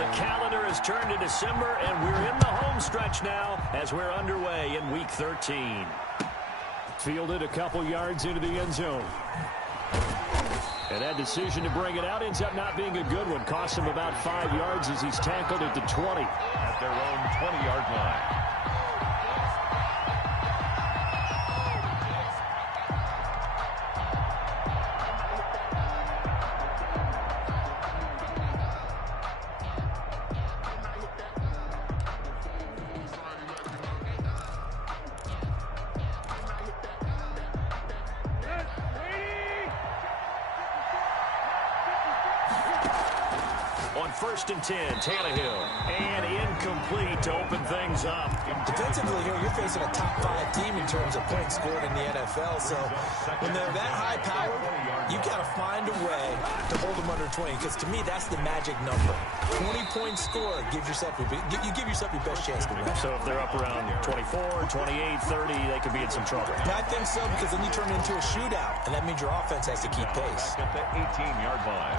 The calendar has turned to December, and we're in the home stretch now as we're underway in Week 13. Fielded a couple yards into the end zone. And that decision to bring it out ends up not being a good one. Costs him about 5 yards as he's tackled at the 20. At their own 20-yard line. First and 10, Tannehill. And incomplete to open things up. Defensively here, you're facing a top-5 team in terms of points scored in the NFL. So when they're that high-powered, you've got to find a way to hold them under 20. Because to me, that's the magic number. 20 points scored gives yourself you give yourself your best chance to win. So if they're up around 24, 28, 30, they could be in some trouble. I think so, because then you turn it into a shootout, and that means your offense has to keep pace. At the 18-yard line.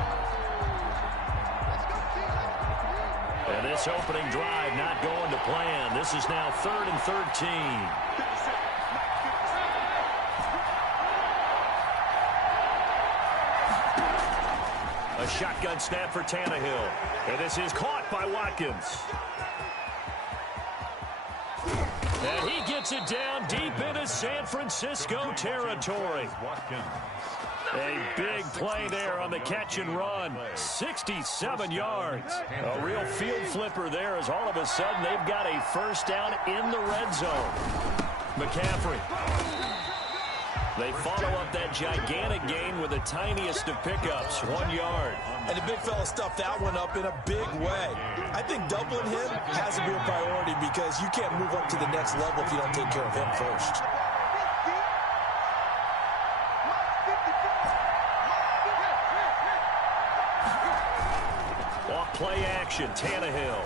And this opening drive not going to plan. This is now 3rd and 13. A shotgun snap for Tannehill. And this is caught by Watkins. And he gets it down deep into San Francisco territory. A big play there on the catch and run. 67 yards. A real field flipper there as all of a sudden they've got a first down in the red zone. McCaffrey. They follow up that gigantic gain with the tiniest of pickups, 1 yard. And the big fella stuffed that one up in a big way. I think doubling him has to be a priority because you can't move up to the next level if you don't take care of him first. Play action, Tannehill.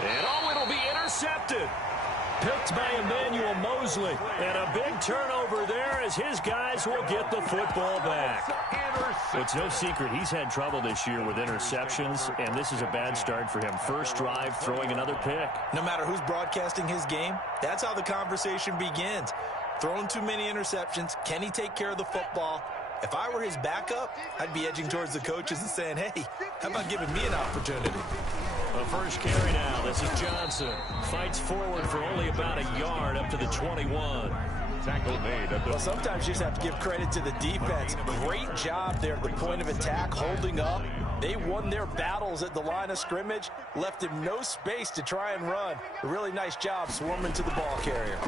And oh, it'll be intercepted. Picked by Emmanuel Mosley. And a big turnover there as his guys will get the football back. It's no secret he's had trouble this year with interceptions, and this is a bad start for him. First drive, throwing another pick. No matter who's broadcasting his game, that's how the conversation begins. Throwing too many interceptions. Can he take care of the football? If I were his backup, I'd be edging towards the coaches and saying, hey, how about giving me an opportunity? A first carry now. This is Johnson. Fights forward for only about a yard up to the 21. Tackle made. Well, sometimes you just have to give credit to the defense. Great job there at the point of attack, holding up. They won their battles at the line of scrimmage, left him no space to try and run. A really nice job swarming to the ball carrier.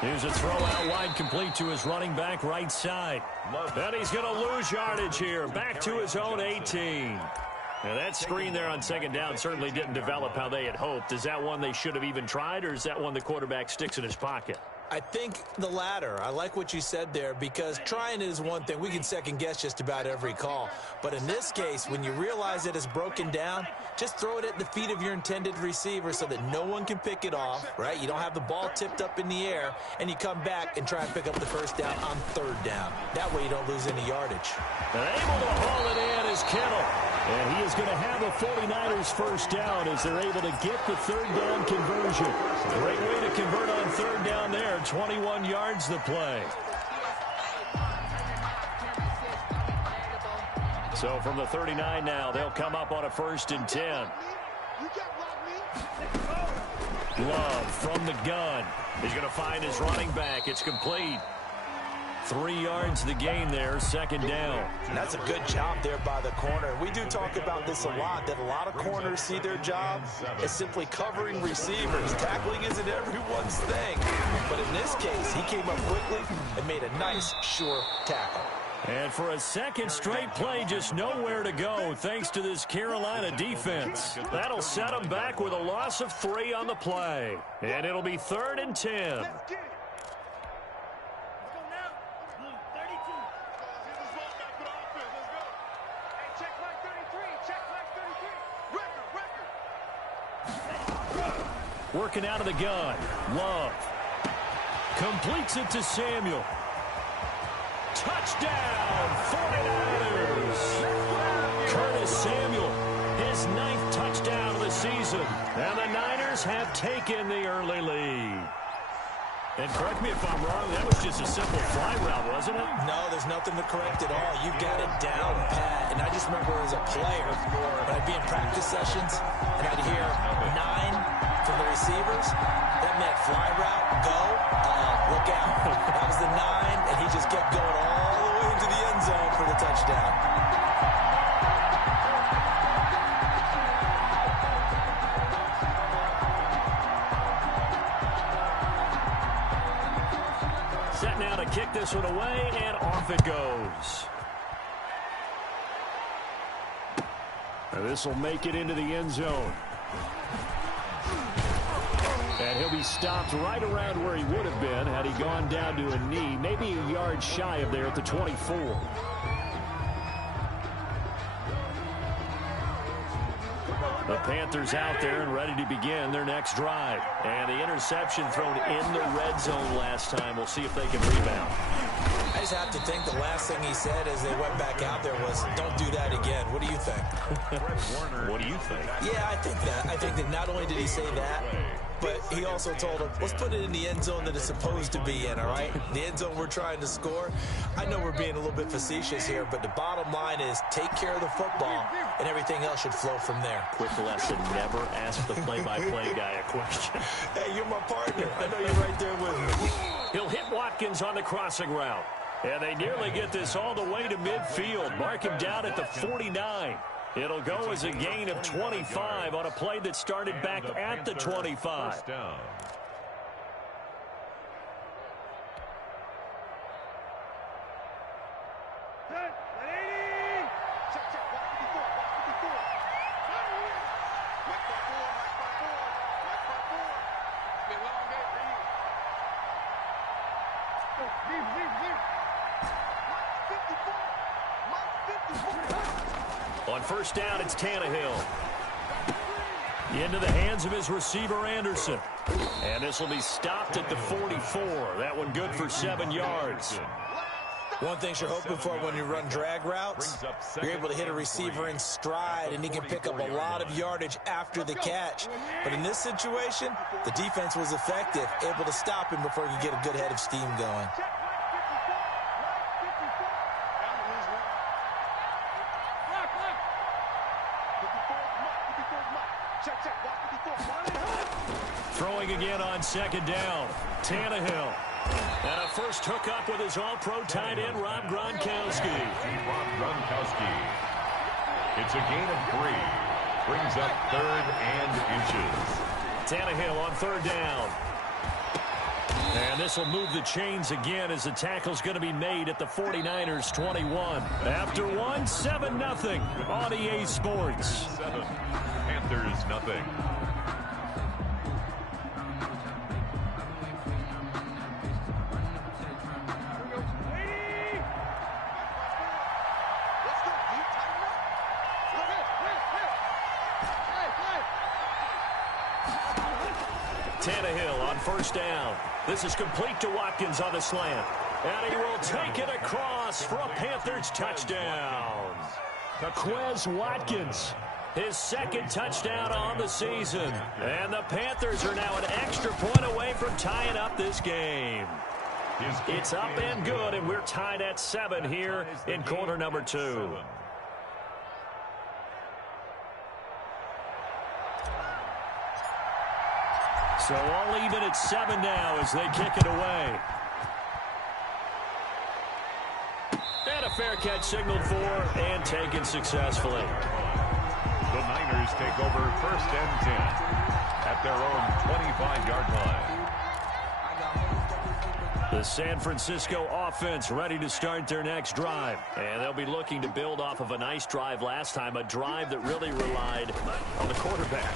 Here's a throw out wide, complete to his running back right side. And he's going to lose yardage here. Back to his own 18. Now that screen there on second down certainly didn't develop how they had hoped. Is that one they should have even tried, or is that one the quarterback sticks in his pocket? I think the latter. I like what you said there because trying it is one thing. We can second guess just about every call. But in this case, when you realize it is broken down, just throw it at the feet of your intended receiver so that no one can pick it off, right? You don't have the ball tipped up in the air, and you come back and try and pick up the first down on third down. That way you don't lose any yardage. And able to haul it in is Kittle. And he is going to have a 49ers first down as they're able to get the third down conversion. Great way to convert on third down there. 21 yards the play. So from the 39 now, they'll come up on a 1st and 10. Love from the gun. He's going to find his running back. It's complete. 3 yards the gain there, second down. And that's a good job there by the corner. We do talk about this a lot, that a lot of corners see their job as simply covering receivers. Tackling isn't everyone's thing. But in this case, he came up quickly and made a nice, sure tackle. And for a second straight play, just nowhere to go thanks to this Carolina defense. That'll set them back with a loss of 3 on the play. And it'll be 3rd and 10. Working out of the gun. Love. Completes it to Samuel. Touchdown, 49ers. Curtis Samuel, his 9th touchdown of the season. And the Niners have taken the early lead. And correct me if I'm wrong, that was just a simple fly route, wasn't it? No, there's nothing to correct at all. You've got it down pat. And I just remember as a player, when I'd be in practice sessions, and I'd hear 9 from the receivers, that meant fly route, go, look out. That was the 9, and he just kept going all the way into the end zone for the touchdown. Set now to kick this one away, and off it goes. And this will make it into the end zone. And he'll be stopped right around where he would have been had he gone down to a knee, maybe a yard shy of there at the 24. The Panthers out there and ready to begin their next drive. And the interception thrown in the red zone last time. We'll see if they can rebound. I just have to think the last thing he said as they went back out there was, don't do that again. What do you think? What do you think? Yeah, I think that. I think that not only did he say that, but he also told him, let's put it in the end zone that it's supposed to be in, all right? The end zone we're trying to score. I know we're being a little bit facetious here, but the bottom line is take care of the football, and everything else should flow from there. Quick lesson, never ask the play-by-play guy a question. Hey, you're my partner. I know you're right there with me. He'll hit Watkins on the crossing route. And they nearly get this all the way to midfield. Mark him down at the 49. It'll go as a gain of 25 on a play that started back at the 25. On first down, it's Tannehill. Into the hands of his receiver, Anderson. And this will be stopped at the 44. That one good for 7 yards. One thing you're hoping for when you run drag routes, you're able to hit a receiver in stride, and he can pick up a lot of yardage after the catch. But in this situation, the defense was effective, able to stop him before he could get a good head of steam going. Throwing again on second down. Tannehill. And a first hookup with his all-pro tight end, Rob Gronkowski. Rob Gronkowski. It's a gain of 3. Brings up 3rd and inches. Tannehill on third down. And this will move the chains again as the tackle's going to be made at the 49ers 21. After one, 7-0 on EA Sports. 7. Panthers nothing. Tannehill on first down. This is complete to Watkins on the slant. And he will take it across for a Panthers touchdown. Quez Watkins, his 2nd touchdown on the season. And the Panthers are now an extra point away from tying up this game. It's up and good, and we're tied at 7 here in quarter number 2. So all even at 7 now as they kick it away. And a fair catch signaled for and taken successfully. The Niners take over 1st and 10 at their own 25-yard line. The San Francisco offense ready to start their next drive. And they'll be looking to build off of a nice drive last time, a drive that really relied on the quarterback.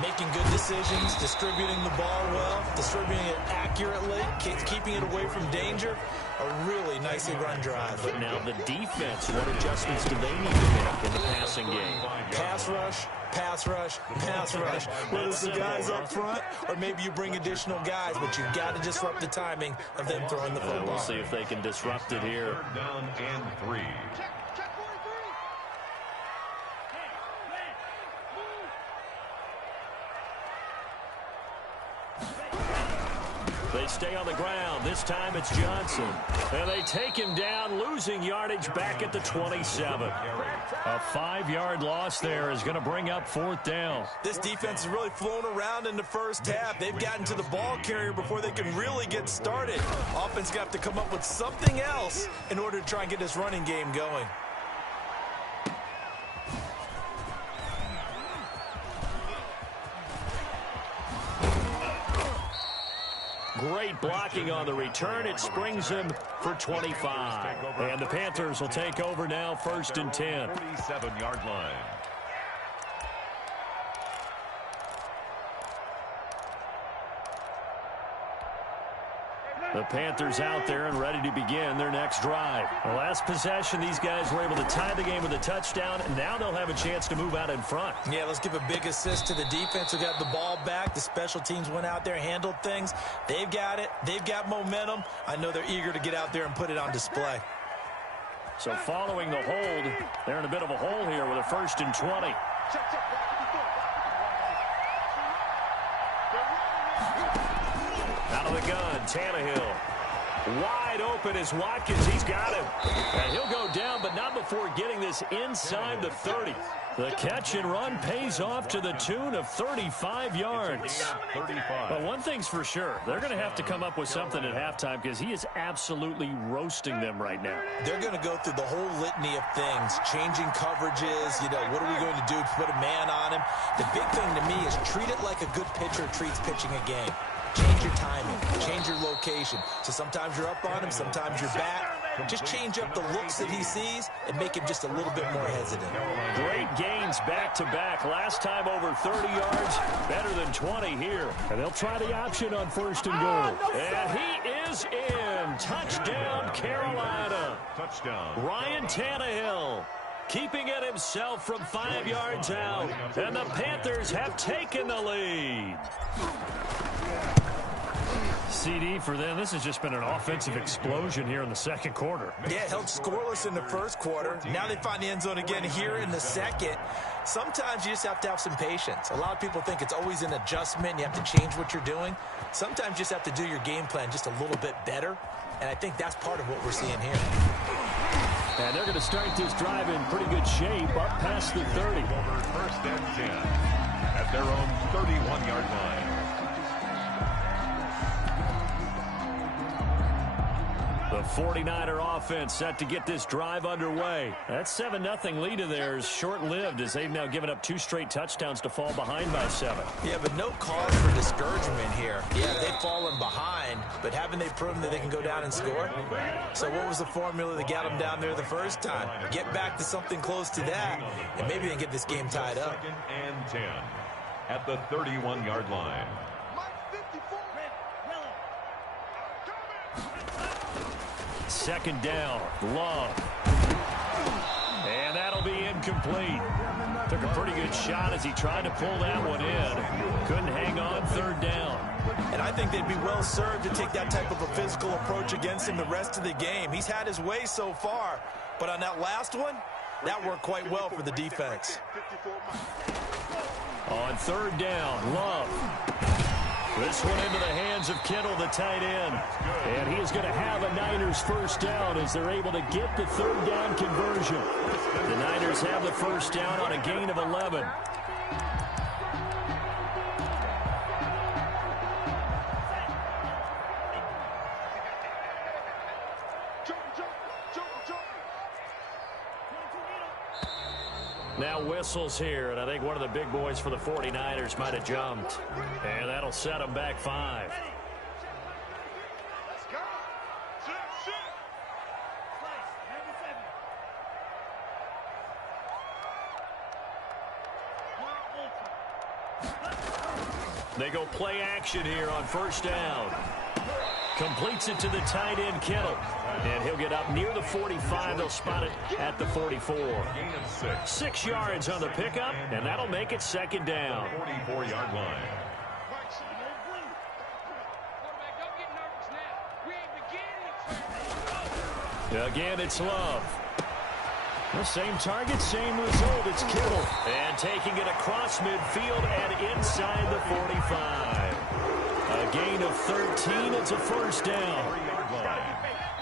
Making good decisions, distributing the ball well, distributing it accurately, keeping it away from danger. A really nicely run drive. But now the defense, what adjustments do they need to make in the passing game? Pass rush, pass rush, pass rush. Whether it's the guys up front or maybe you bring additional guys, but you've got to disrupt the timing of them throwing the football. We'll see if they can disrupt it here. 3rd down and 3. They stay on the ground. This time it's Johnson. And they take him down, losing yardage back at the 27. A 5-yard loss there is going to bring up 4th down. This defense has really flown around in the first half. They've gotten to the ball carrier before they can really get started. Offense got to come up with something else in order to try and get this running game going. Great blocking on the return. It springs him for 25. And the Panthers will take over now, 1st and 10. 47-yard line. The Panthers out there and ready to begin their next drive. The last possession, these guys were able to tie the game with a touchdown, and now they'll have a chance to move out in front. Yeah, let's give a big assist to the defense who got the ball back. The special teams went out there, handled things. They've got it. They've got momentum. I know they're eager to get out there and put it on display. So following the hold, they're in a bit of a hole here with a 1st and 20. Out of the gun, Tannehill. Wide open is Watkins. He's got him. And he'll go down, but not before getting this inside the 30. The catch and run pays off to the tune of 35 yards. But one thing's for sure, they're going to have to come up with something at halftime because he is absolutely roasting them right now. They're going to go through the whole litany of things, changing coverages, what are we going to do to put a man on him? The big thing to me is treat it like a good pitcher treats pitching a game. Change your timing, change your location. So sometimes you're up on him, sometimes you're back. Just change up the looks that he sees and make him just a little bit more hesitant. Great gains back-to-back. Last time over 30 yards, better than 20 here. And they'll try the option on 1st and goal. And he is in. Touchdown, Carolina. Touchdown. Ryan Tannehill keeping it himself from 5 yards out. And the Panthers have taken the lead. CD for them. This has just been an offensive explosion here in the second quarter. Yeah, held scoreless in the first quarter. Now they find the end zone again here in the second. Sometimes you just have to have some patience. A lot of people think it's always an adjustment. You have to change what you're doing. Sometimes you just have to do your game plan just a little bit better. And I think that's part of what we're seeing here. And they're going to start this drive in pretty good shape up past the 30. Over 1st and 10 at their own 31-yard line. The 49er offense set to get this drive underway. That 7-0 lead of theirs short-lived as they've now given up 2 straight touchdowns to fall behind by 7. Yeah, but no cause for discouragement here. Yeah, they've fallen behind, but haven't they proven that they can go down and score? So what was the formula that got them down there the first time? Get back to something close to that, and maybe they can get this game tied up. 2nd and 10 at the 31-yard line. Second down, Love. And that'll be incomplete. Took a pretty good shot as he tried to pull that one in. Couldn't hang on 3rd down. And I think they'd be well served to take that type of a physical approach against him the rest of the game. He's had his way so far, but on that last one, that worked quite well for the defense. On 3rd down, Love. This one into the hands of Kittle, the tight end. And he is going to have a Niners 1st down as they're able to get the 3rd down conversion. The Niners have the 1st down on a gain of 11. Now whistles here, and I think one of the big boys for the 49ers might have jumped. And that'll set them back 5. They go play action here on 1st down. Completes it to the tight end, Kittle. And he'll get up near the 45. They'll spot it at the 44. 6 yards on the pickup, and that'll make it 2nd down. 44-yard line. Again, it's Love. The same target, same result. It's Kittle. And taking it across midfield and inside the 45. A gain of 13. It's a first down.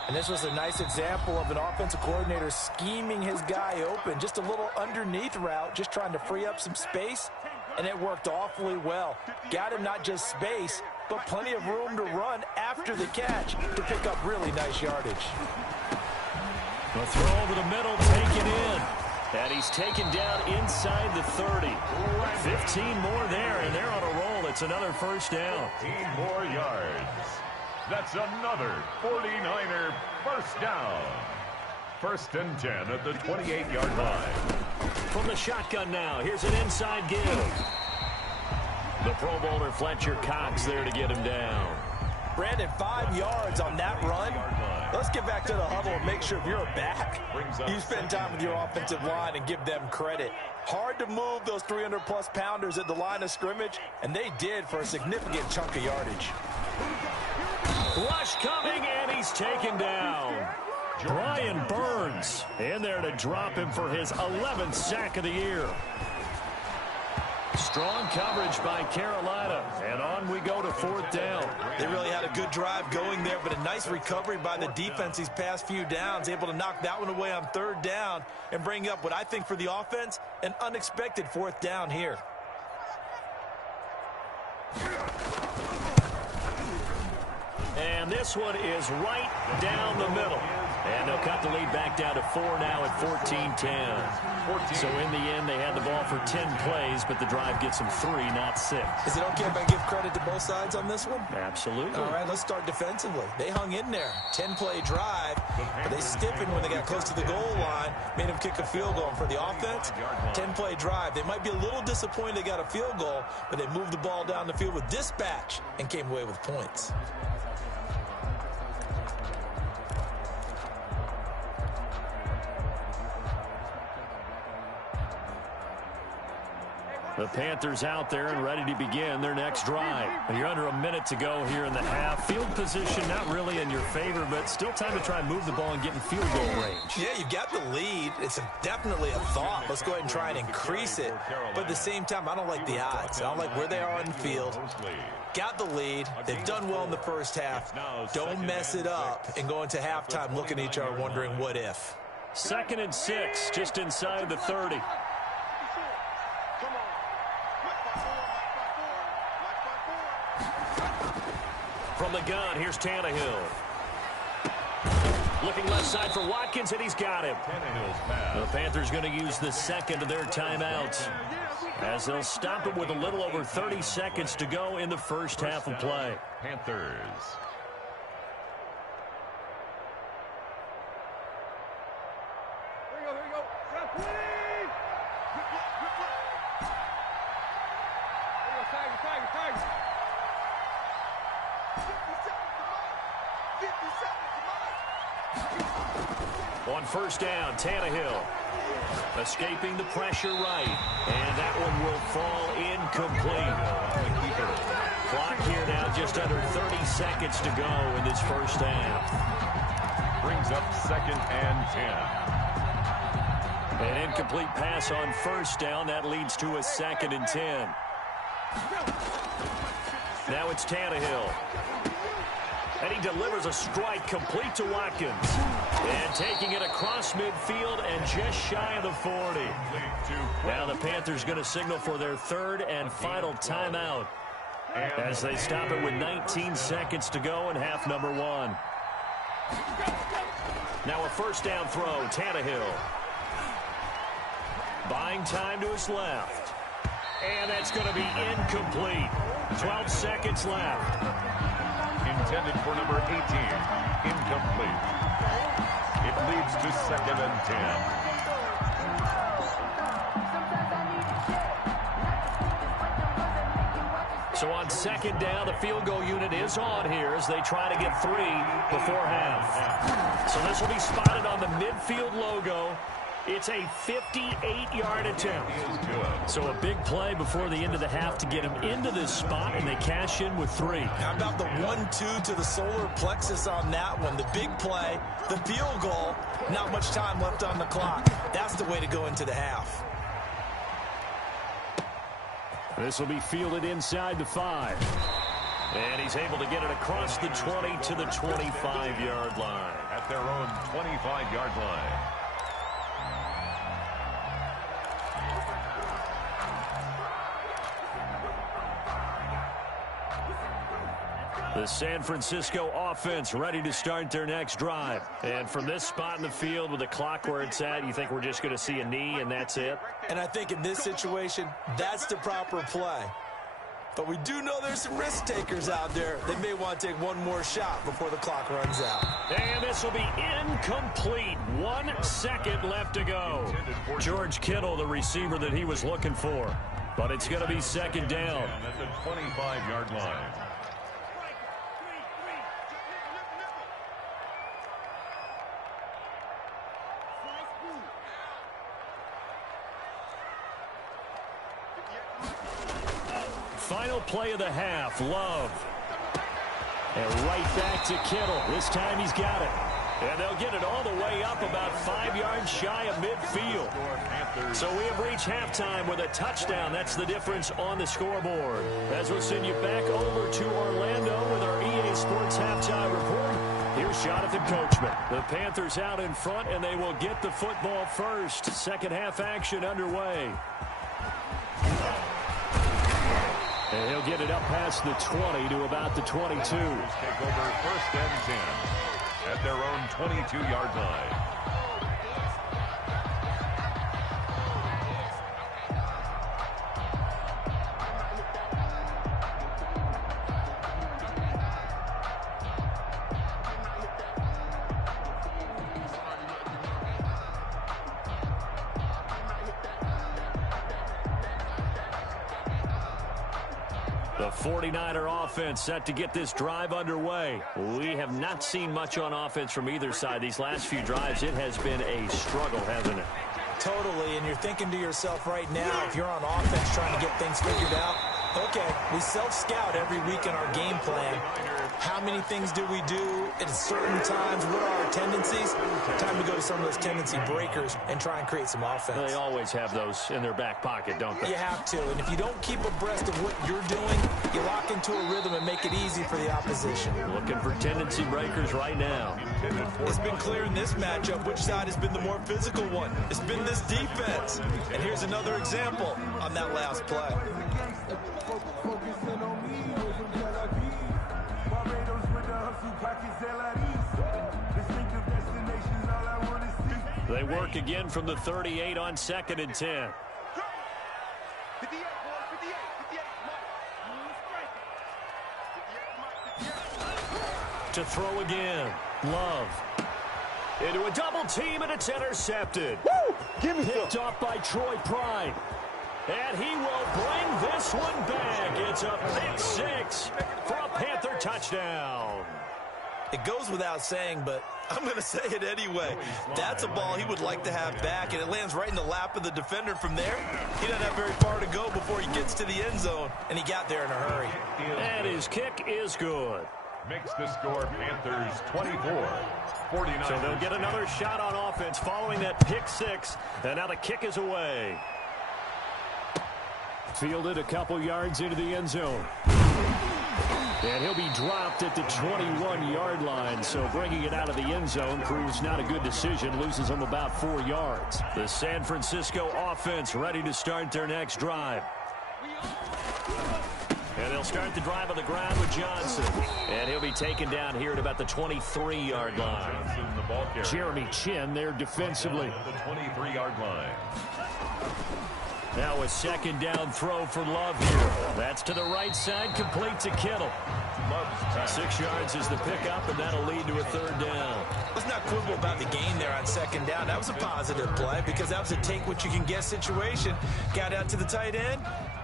And this was a nice example of an offensive coordinator scheming his guy open. Just a little underneath route, just trying to free up some space, and it worked awfully well. Got him not just space, but plenty of room to run after the catch to pick up really nice yardage. The throw over the middle, taken in. And he's taken down inside the 30. 15 more there, and they're on a roll. It's another first down. 15 more yards. That's another 49er first down. First and 10 at the 28-yard line. From the shotgun now, here's an inside give. The Pro Bowler Fletcher Cox there to get him down. Brandon, 5 yards on that run. Let's get back to the huddle and make sure if you're back, you spend time with your offensive line and give them credit. Hard to move those 300-plus pounders at the line of scrimmage, and they did for a significant chunk of yardage. Rush coming, and he's taken down. Brian Burns in there to drop him for his 11th sack of the year. Strong coverage by Carolina, and on we go to fourth down. They really had a good drive going there, but a nice recovery by the defense these past few downs, able to knock that one away on third down and bring up what I think for the offense, an unexpected fourth down here. And this one is right down the middle. And they'll cut the lead back down to 4 now at 14-10. So in the end, they had the ball for 10 plays, but the drive gets them 3, not 6. Is it okay if I give credit to both sides on this one? Absolutely. All right, let's start defensively. They hung in there. 10-play drive, but they stiffened when they got close to the goal line, made them kick a field goal. For the offense, 10-play drive. They might be a little disappointed they got a field goal, but they moved the ball down the field with dispatch and came away with points. The Panthers out there and ready to begin their next drive. You're under a minute to go here in the half. Field position not really in your favor, but still time to try and move the ball and get in field goal range. Yeah, you've got the lead. It's definitely a thought. Let's go ahead and try and increase it. But at the same time, I don't like the odds. I don't like where they are on the field. Got the lead. They've done well in the first half. Don't mess it up and go into halftime looking at each other wondering what if. 2nd and 6, just inside the 30. From the gun, here's Tannehill. Looking left side for Watkins, and he's got him. The Panthers going to use the second of their timeouts, as they'll stop it with a little over 30 seconds to go in the first half of play. Panthers. Here we go. Tiger. On first down, Tannehill escaping the pressure right, and that one will fall incomplete. Clock here now just under 30 seconds to go in this first half. Brings up 2nd and 10. An incomplete pass on first down. That leads to a 2nd and 10. Now it's Tannehill. And he delivers a strike complete to Watkins. And taking it across midfield and just shy of the 40. Now the Panthers going to signal for their 3rd and final timeout, as they stop it with 19 seconds to go in half number 1. Now a first down throw, Tannehill. Buying time to his left. And that's going to be incomplete. 12 seconds left. Intended for number 18. Incomplete. It leads to 2nd and 10. So on second down, the field goal unit is on here as they try to get 3 before half. So this will be spotted on the midfield logo. It's a 58-yard attempt. So a big play before the end of the half to get him into this spot, and they cash in with 3. How about the 1-2 to the solar plexus on that one? The big play, the field goal, not much time left on the clock. That's the way to go into the half. This will be fielded inside the 5. And he's able to get it across the 20 to the 25-yard line. At their own 25-yard line. The San Francisco offense ready to start their next drive. And from this spot in the field with the clock where it's at, you think we're just going to see a knee and that's it? And I think in this situation, that's the proper play. But we do know there's some risk takers out there. They may want to take one more shot before the clock runs out. And this will be incomplete. 1 second left to go. George Kittle, the receiver that he was looking for. But it's going to be second down. At the 25-yard line. Final play of the half, Love. And right back to Kittle. This time he's got it. And they'll get it all the way up about 5 yards shy of midfield. So we have reached halftime with a touchdown. That's the difference on the scoreboard. As we'll send you back over to Orlando with our EA Sports Halftime Report. Here's Jonathan Coachman. The Panthers out in front, and they will get the football first. Second half action underway. And he'll get it up past the 20 to about the 22. Take over first and 10 at their own 22-yard line. The 49er offense set to get this drive underway. We have not seen much on offense from either side. These last few drives, it has been a struggle, hasn't it? Totally, and you're thinking to yourself right now, if you're on offense trying to get things figured out, okay, we self-scout every week in our game plan. How many things do we do at certain times? What are our tendencies? Time to go to some of those tendency breakers and try and create some offense. They always have those in their back pocket, don't they? You have to, and if you don't keep abreast of what you're doing, you lock into a rhythm and make it easy for the opposition. Looking for tendency breakers right now. It's been clear in this matchup which side has been the more physical one. It's been this defense. And here's another example on that last play. They work again from the 38 on 2nd and 10. To throw again. Love. Into a double team, and it's intercepted. Woo! Give me Picked off by Troy Pride. And he will bring this one back. It's a pick six for a Panther touchdown. It goes without saying, but I'm going to say it anyway. That's a ball he would like to have back, and it lands right in the lap of the defender from there. He doesn't have very far to go before he gets to the end zone, and he got there in a hurry. And his kick is good. Makes the score Panthers 24. 49. So they'll get another shot on offense following that pick six, and now the kick is away. Fielded a couple yards into the end zone. And he'll be dropped at the 21-yard line, so bringing it out of the end zone proves not a good decision, loses him about 4 yards. The San Francisco offense ready to start their next drive. And they'll start the drive on the ground with Johnson. And he'll be taken down here at about the 23-yard line. Jeremy Chin there defensively. The 23-yard line. Now a second down throw for Love here. That's to the right side, complete to Kittle. 6 yards is the pickup, and that'll lead to a third down. Let's not quibble about the gain there on second down. That was a positive play because that was a take-what-you-can-get situation. Got out to the tight end.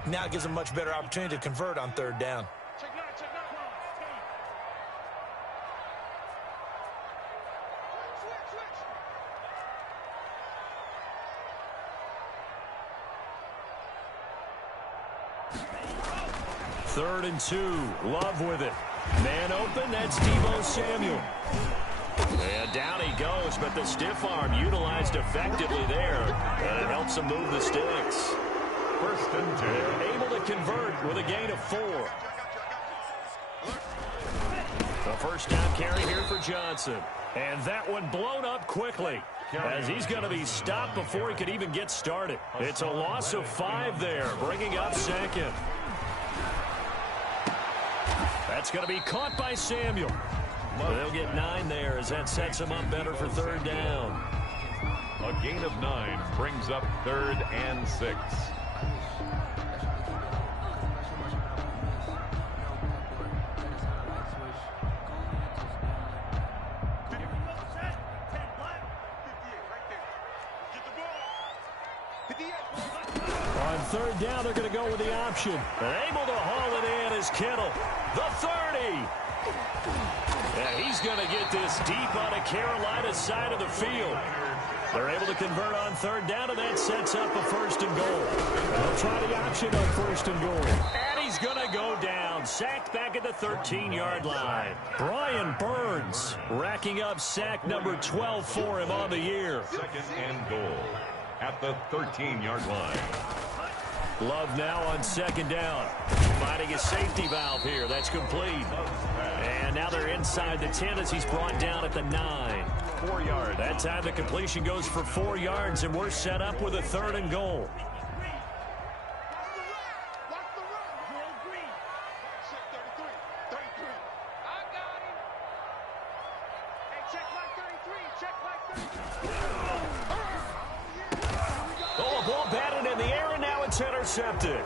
Now it gives him a much better opportunity to convert on third down. Third and 2. Love with it. Man open, that's Deebo Samuel. And down he goes, but the stiff arm utilized effectively there. And it helps him move the sticks. First and 10. They're able to convert with a gain of 4. The first down carry here for Johnson. And that one blown up quickly, as he's going to be stopped before he could even get started. It's a loss of 5 there, bringing up second. That's going to be caught by Samuel. They'll get 9 there, as that sets him up better for third down. A gain of 9 brings up 3rd and 6. On third down, they're going to go with the option. Able to haul it in is Kittle. The 30. And he's going to get this deep on the Carolina side of the field. They're able to convert on third down, and that sets up a 1st and goal. They'll try the option on 1st and goal. And he's going to go down. Sacked back at the 13-yard line. Brian Burns racking up sack number 12 for him on the year. 2nd and goal at the 13-yard line. Love now on 2nd down. Finding a safety valve here. That's complete. And now they're inside the 10 as he's brought down at the 9. 4 yards. That time the completion goes for 4 yards, and we're set up with a 3rd and goal. Oh, a ball batted in the air, and now it's intercepted.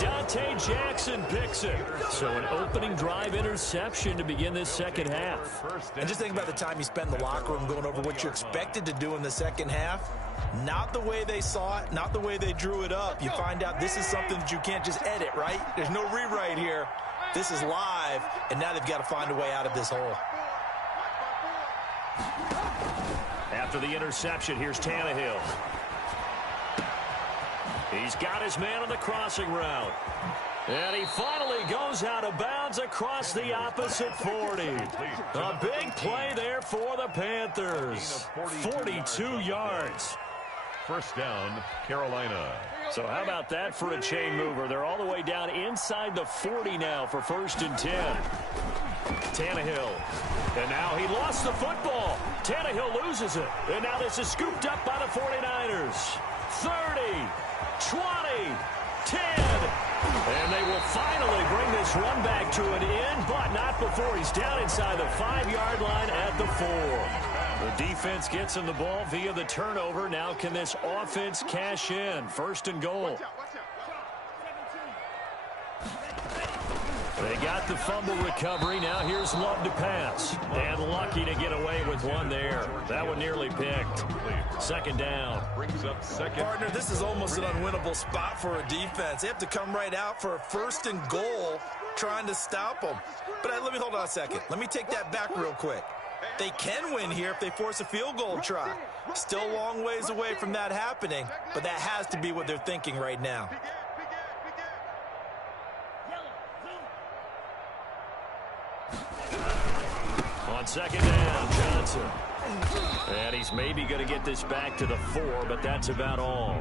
Dante Jackson picks it. So an opening drive interception to begin this second half. And just think about the time you spent in the locker room going over what you expected to do in the second half. Not the way they saw it, not the way they drew it up. You find out this is something that you can't just edit, right? There's no rewrite here. This is live, and now they've got to find a way out of this hole. After the interception, here's Tannehill. He's got his man on the crossing route. And he finally goes out of bounds across the opposite 40. A big play there for the Panthers. 42 yards. 1st down, Carolina. So how about that for a chain mover? They're all the way down inside the 40 now for 1st and 10. Tannehill. And now he lost the football. Tannehill loses it. And now this is scooped up by the 49ers. 30. 20, 10, and they will finally bring this run back to an end, but not before he's down inside the 5-yard line at the 4. The defense gets him the ball via the turnover. Now can this offense cash in? 1st and goal. They got the fumble recovery. Now here's Love to pass. And lucky to get away with one there. That one nearly picked. 2nd down. Brings up 2nd. Partner, this is almost an unwinnable spot for a defense. They have to come right out for a 1st and goal trying to stop them. But let me hold on a second. Let me take that back real quick. They can win here if they force a field goal try. Still a long ways away from that happening, but that has to be what they're thinking right now. On 2nd down, Johnson. And he's maybe going to get this back to the 4, but that's about all.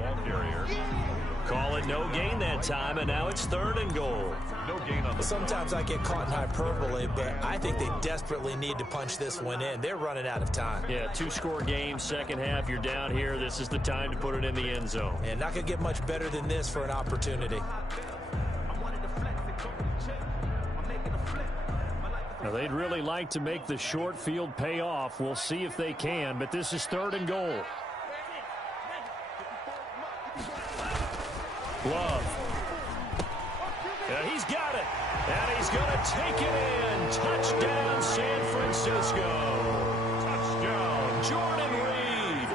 Call it no gain that time, and now it's 3rd and goal. No gain on the Sometimes I get caught in hyperbole, but I think they desperately need to punch this one in. They're running out of time. Yeah, 2-score game, second half, you're down here. This is the time to put it in the end zone. And not going to get much better than this for an opportunity. Now, they'd really like to make the short field pay off. We'll see if they can, but this is 3rd and goal. Love. And he's got it. And he's going to take it in. Touchdown, San Francisco. Touchdown, Jordan Reed.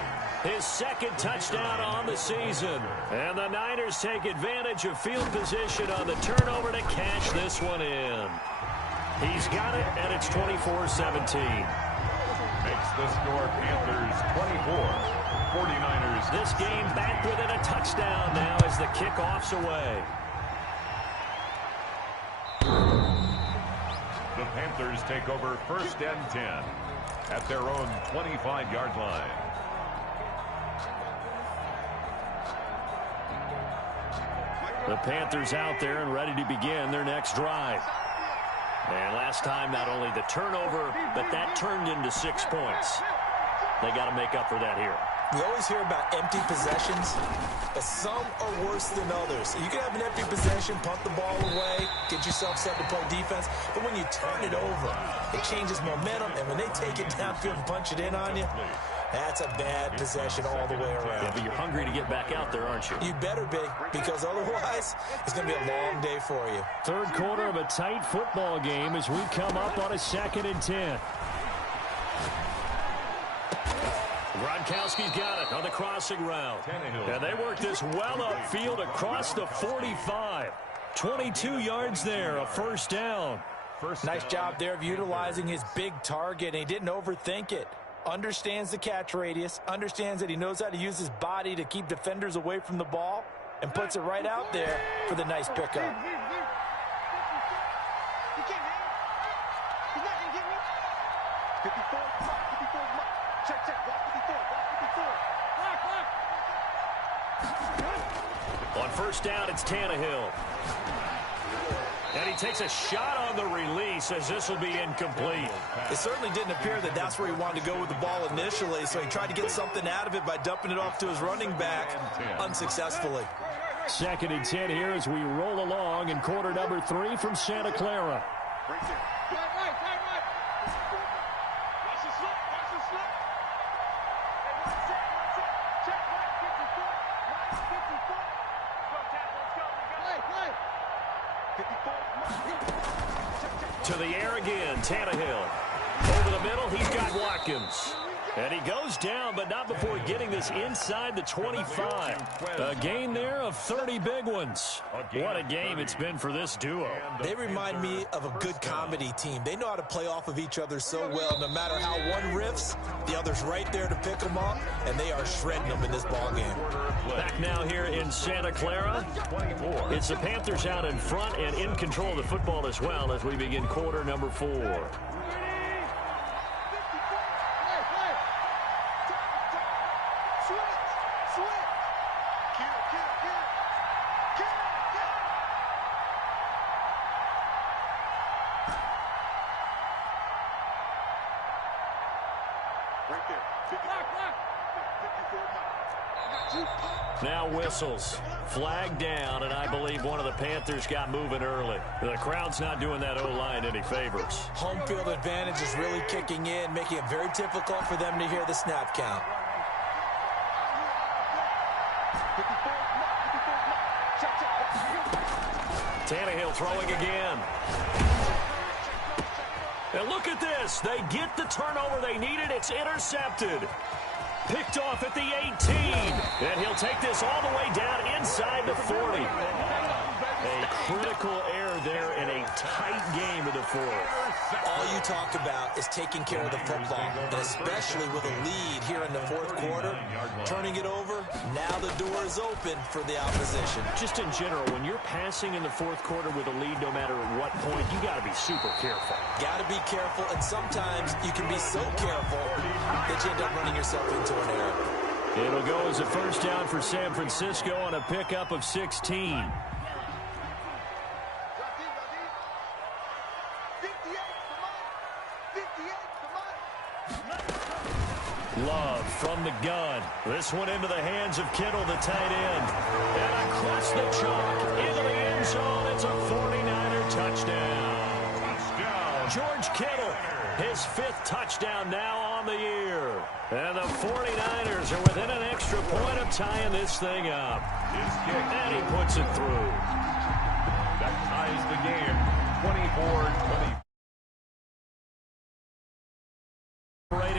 His 2nd touchdown on the season. And the Niners take advantage of field position on the turnover to cash this one in. He's got it, and it's 24-17. Makes the score Panthers 24. 49ers. This game back within a touchdown now as the kickoff's away. The Panthers take over 1st and 10 at their own 25-yard line. The Panthers out there and ready to begin their next drive. And last time, not only the turnover, but that turned into 6 points. They got to make up for that here. We always hear about empty possessions, but some are worse than others. You can have an empty possession, punt the ball away, get yourself set to play defense, but when you turn it over, it changes momentum, and when they take it downfield and punch it in on you, that's a bad possession all the way around. Yeah, but you're hungry to get back out there, aren't you? You better be, because otherwise, it's going to be a long day for you. Third quarter of a tight football game as we come up on a 2nd and 10. Gronkowski's got it on the crossing route. And they work this well upfield across the 45. 22 yards there, a first down. Nice job there of utilizing his big target, and he didn't overthink it. Understands the catch radius, understands that he knows how to use his body to keep defenders away from the ball, and puts it right out there for the nice pickup. On first down, it's Tannehill. And he takes a shot on the release as this will be incomplete. It certainly didn't appear that that's where he wanted to go with the ball initially, so he tried to get something out of it by dumping it off to his running back unsuccessfully. 2nd and 10 here as we roll along in quarter number 3 from Santa Clara. To the air again, Tannehill. Over the middle, he's got Watkins. And he goes down, but not before getting this inside the 25. A gain there of 30 big ones. What a game it's been for this duo. They remind me of a good comedy team. They know how to play off of each other so well. No matter how one riffs, the other's right there to pick them up, and they are shredding them in this ball game. Back now here in Santa Clara. It's the Panthers out in front and in control of the football as well as we begin quarter number 4. Now whistles. Flag down, and I believe one of the Panthers got moving early. The crowd's not doing that O-line any favors. Home field advantage is really kicking in, making it very difficult for them to hear the snap count. Tannehill throwing again. And look at this. They get the turnover they needed. It's intercepted. Picked off at the 18. And he'll take this all the way down inside the 40. A critical error there in a tight game of the 4th. All you talk about is taking care of the football, and especially with a lead here in the 4th quarter. Turning it over, now the door is open for the opposition. Just in general, when you're passing in the 4th quarter with a lead, no matter at what point, you got to be super careful. Got to be careful, and sometimes you can be so careful that you end up running yourself into an error. It'll go as a first down for San Francisco on a pickup of 16. Love from the gun. This one into the hands of Kittle, the tight end. And across the chalk, into the end zone. It's a 49er touchdown. George Kittle, his 5th touchdown now on the year. And the 49ers are within an extra point of tying this thing up. And he puts it through. That ties the game, 24-20.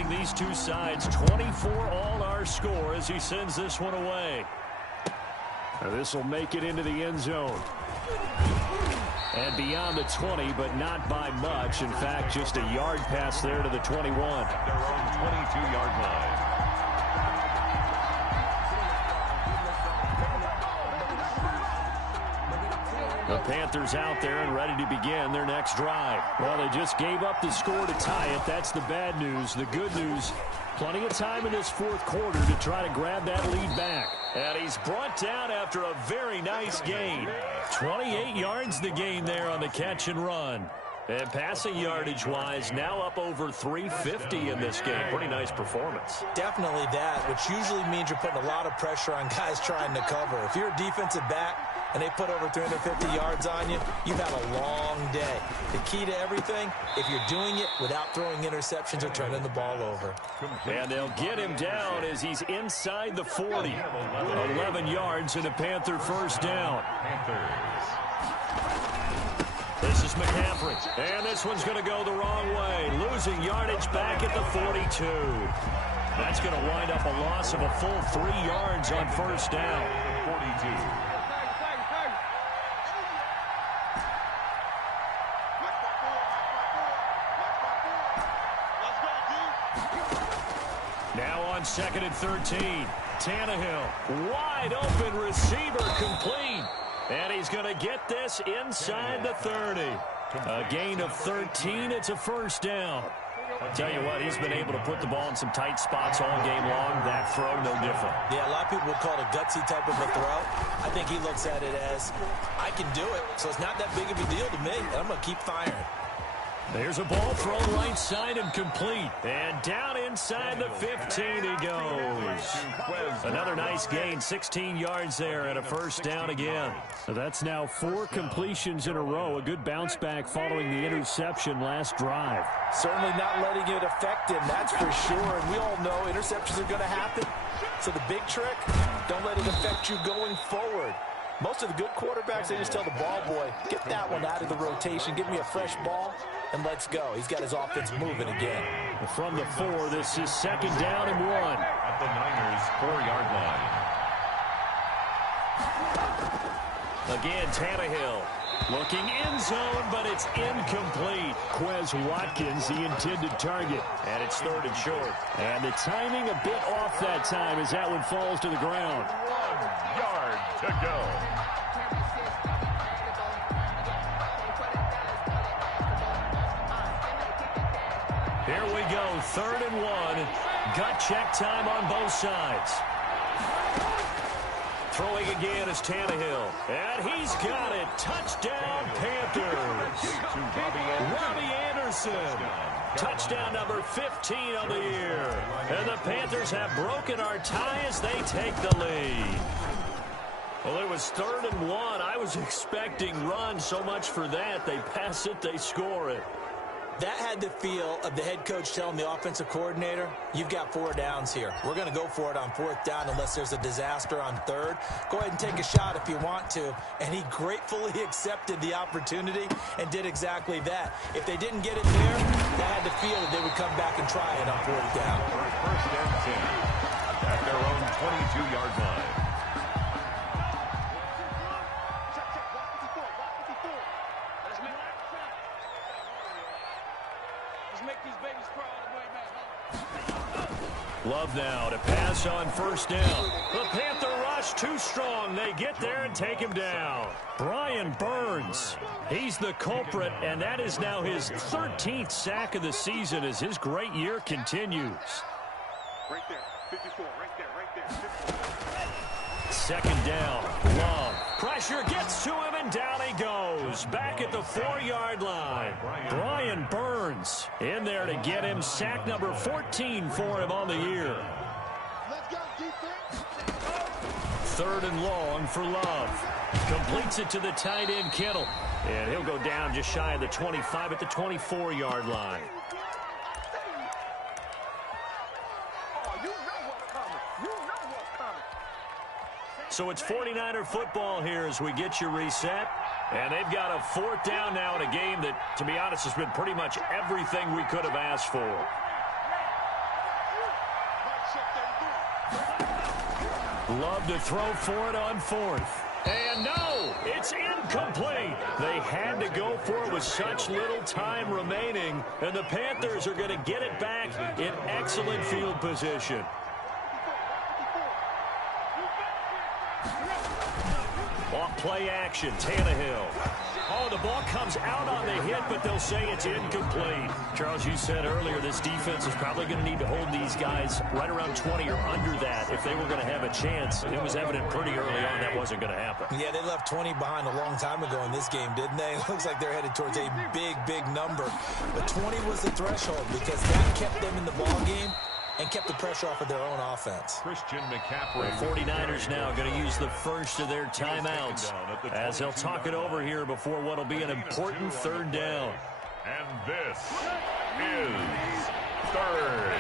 These two sides, 24 all our score as he sends this one away. This will make it into the end zone. And beyond the 20, but not by much. In fact, just a yard pass there to the 21. At their own 22-yard line. The Panthers out there and ready to begin their next drive. Well, they just gave up the score to tie it. That's the bad news. The good news, plenty of time in this 4th quarter to try to grab that lead back. And he's brought down after a very nice gain. 28 yards the gain there on the catch and run. And passing yardage-wise, now up over 350 in this game. Pretty nice performance. Definitely that, which usually means you're putting a lot of pressure on guys trying to cover. If you're a defensive back and they put over 350 yards on you, you've had a long day. The key to everything, if you're doing it without throwing interceptions or turning the ball over. And they'll get him down as he's inside the 40. 11 yards and a Panther first down. This is McCaffrey, and this one's going to go the wrong way, losing yardage back at the 42. That's going to wind up a loss of a full 3 yards on first down. 42. Now on 2nd and 13, Tannehill, wide open receiver, complete. And he's going to get this inside the 30. A gain of 13. It's a first down. I'll tell you what, he's been able to put the ball in some tight spots all game long. That throw, no different. Yeah, a lot of people would call it a gutsy type of a throw. I think he looks at it as, I can do it, so it's not that big of a deal to me, and I'm going to keep firing. There's a ball thrown right side and complete. And down inside the 15 he goes. Another nice gain, 16 yards there and a first down again. So that's now 4 completions in a row. A good bounce back following the interception last drive. Certainly not letting it affect him, that's for sure. And we all know interceptions are going to happen. So the big trick, don't let it affect you going forward. Most of the good quarterbacks, they just tell the ball boy, get that one out of the rotation, give me a fresh ball, and let's go. He's got his offense moving again. From the 4, this is 2nd down and 1. At the Niners' 4-yard line. Again, Tannehill looking end zone, but it's incomplete. Quez Watkins, the intended target, and it's 3rd and short. And the timing a bit off that time as that one falls to the ground. 1 yard to go. Here we go, 3rd and 1. Gut check time on both sides. Throwing again is Tannehill. And he's got it. Touchdown, Panthers. Robbie Anderson. Touchdown number 15 on the year. And the Panthers have broken our tie as they take the lead. Well, it was 3rd and 1. I was expecting run, so much for that. They pass it, they score it. That had the feel of the head coach telling the offensive coordinator, you've got 4 downs here. We're going to go for it on 4th down unless there's a disaster on 3rd. Go ahead and take a shot if you want to. And he gratefully accepted the opportunity and did exactly that. If they didn't get it there, they had the feel that they would come back and try it on 4th down. First and 10 at their own 22-yard line. Love now to pass on 1st down. The Panther rush too strong. They get there and take him down. Brian Burns, he's the culprit, and that is now his 13th sack of the season as his great year continues. Right there, 54, right there, 54. 2nd down, Love. Pressure gets to him, and down he goes. Back at the 4-yard line. Brian Burns in there to get him sack number 14 for him on the year. Let's go, defense. 3rd and long for Love. Completes it to the tight end, Kittle. And he'll go down just shy of the 25 at the 24-yard line. So it's 49er football here as we get you reset. And they've got a 4th down now in a game that, to be honest, has been pretty much everything we could have asked for. Love to throw for it on 4th. And no, it's incomplete. They had to go for it with such little time remaining. And the Panthers are going to get it back in excellent field position. Off play action, Tannehill. Oh, the ball comes out on the hit, but they'll say it's incomplete. Charles, you said earlier this defense is probably going to need to hold these guys right around 20 or under that if they were going to have a chance. It was evident pretty early on that wasn't going to happen. Yeah, they left 20 behind a long time ago in this game, didn't they? It looks like they're headed towards a big, big number. But 20 was the threshold because that kept them in the ball game and kept the pressure off of their own offense. Christian McCaffrey. The 49ers now going to use the first of their timeouts as they'll talk it over here before what will be an important third down. And this is third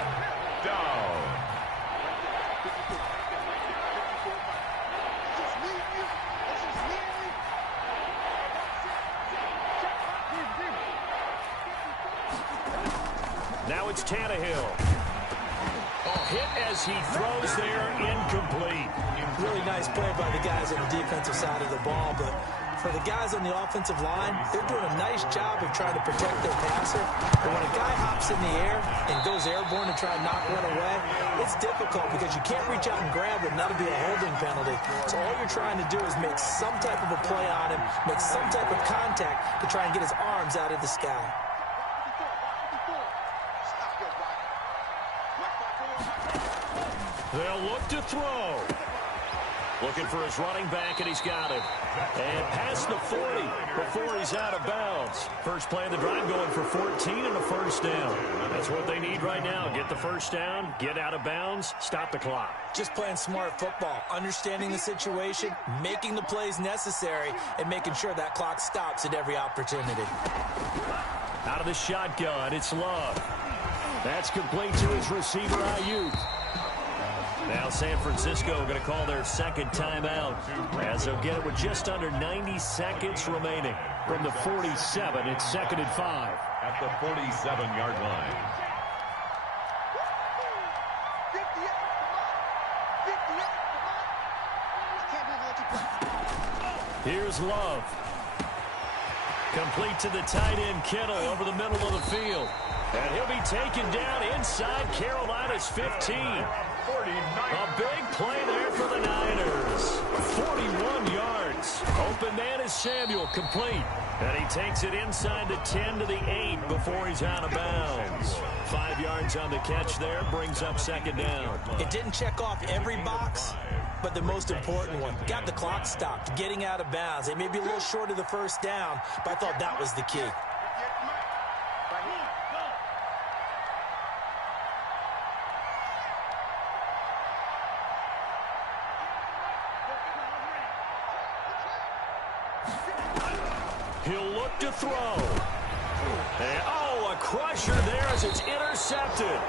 down. Now it's Tannehill. Hit as he throws there, incomplete. Really nice play by the guys on the defensive side of the ball, but for the guys on the offensive line, they're doing a nice job of trying to protect their passer. But when a guy hops in the air and goes airborne to try and knock one away, it's difficult because you can't reach out and grab it, and that'll be a holding penalty. So all you're trying to do is make some type of a play on him, make some type of contact to try and get his arms out of the sky. They'll look to throw. Looking for his running back, and he's got it. And past the 40 before he's out of bounds. First play of the drive going for 14 and a first down. That's what they need right now. Get the first down, get out of bounds, stop the clock. Just playing smart football, understanding the situation, making the plays necessary, and making sure that clock stops at every opportunity. Out of the shotgun, it's Love. That's complete to his receiver, Ayuk. Now San Francisco going to call their second timeout as they'll get it with just under 90 seconds remaining. From the 47, it's 2nd and 5. At the 47-yard line. Here's Love. Complete to the tight end, Kittle, over the middle of the field. And he'll be taken down inside Carolina's 15. A big play there for the Niners. 41 yards. Open man is Samuel, complete. And he takes it inside the 10 to the 8 before he's out of bounds. 5 yards on the catch there, brings up second down. It didn't check off every box, but the most important one. Got the clock stopped, getting out of bounds. They may be a little short of the first down, but I thought that was the key. He'll look to throw. And, oh, a crusher there as it's intercepted.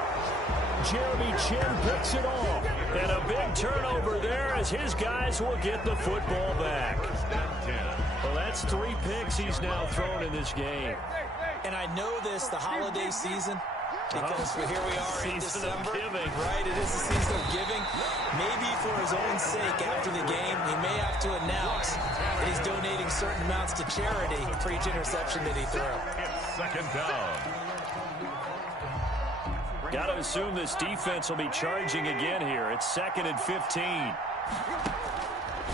Jeremy Chin picks it off. And a big turnover there as his guys will get the football back. Well, that's 3 picks he's now thrown in this game. And I know this, the holiday season, because here we are in December. Right, it is the season of giving. Maybe for his own sake after the game, he may have to announce that he's donating certain amounts to charity for each interception that he threw. It's second down. Got to assume this defense will be charging again here. It's 2nd and 15.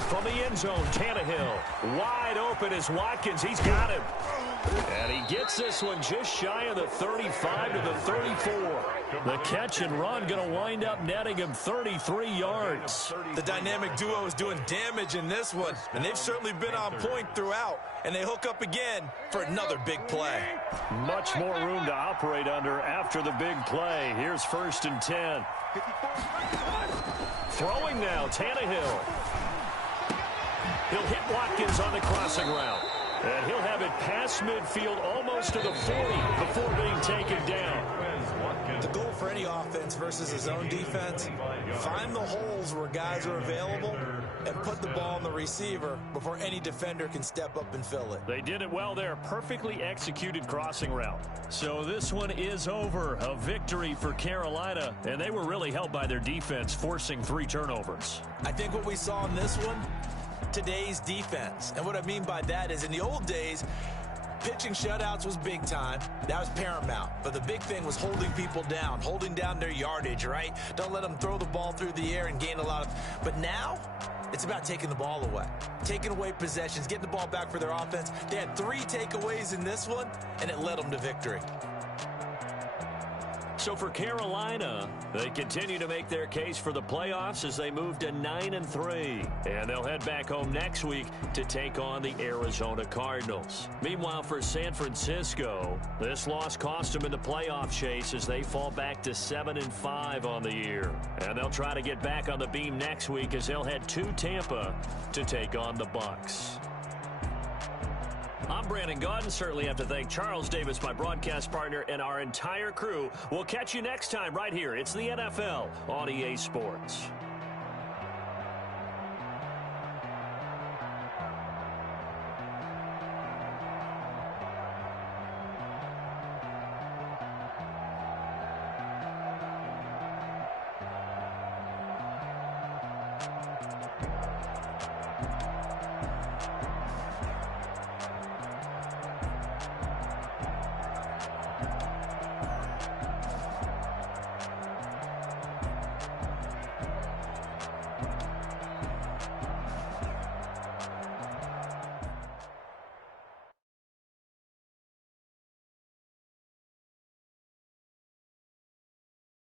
From the end zone, Tannehill. Wide open is Watkins. He's got him. And he gets this one just shy of the 35 to the 34. The catch and run going to wind up netting him 33 yards. The dynamic duo is doing damage in this one, and they've certainly been on point throughout. And they hook up again for another big play. Much more room to operate under after the big play. Here's 1st and 10. Throwing now, Tannehill. He'll hit Watkins on the crossing route. And he'll have it past midfield almost to the 40 before being taken down. The goal for any offense versus his own defense, find the holes where guys are available and put the ball on the receiver before any defender can step up and fill it. They did it well there. Perfectly executed crossing route. So this one is over. A victory for Carolina, and they were really helped by their defense, forcing 3 turnovers. I think what we saw in this one, today's defense. And what I mean by that is in the old days, pitching shutouts was big time. That was paramount. But the big thing was holding people down, holding down their yardage, right? Don't let them throw the ball through the air and gain a lot of... But now, It's about taking the ball away, taking away possessions, getting the ball back for their offense. They had 3 takeaways in this one, and it led them to victory. So for Carolina, they continue to make their case for the playoffs as they move to 9-3. And they'll head back home next week to take on the Arizona Cardinals. Meanwhile, for San Francisco, this loss cost them in the playoff chase as they fall back to 7-5 on the year. And they'll try to get back on the beam next week as they'll head to Tampa to take on the Bucs. I'm Brandon Gaudin. Certainly have to thank Charles Davis, my broadcast partner, and our entire crew. We'll catch you next time right here. It's the NFL on EA Sports.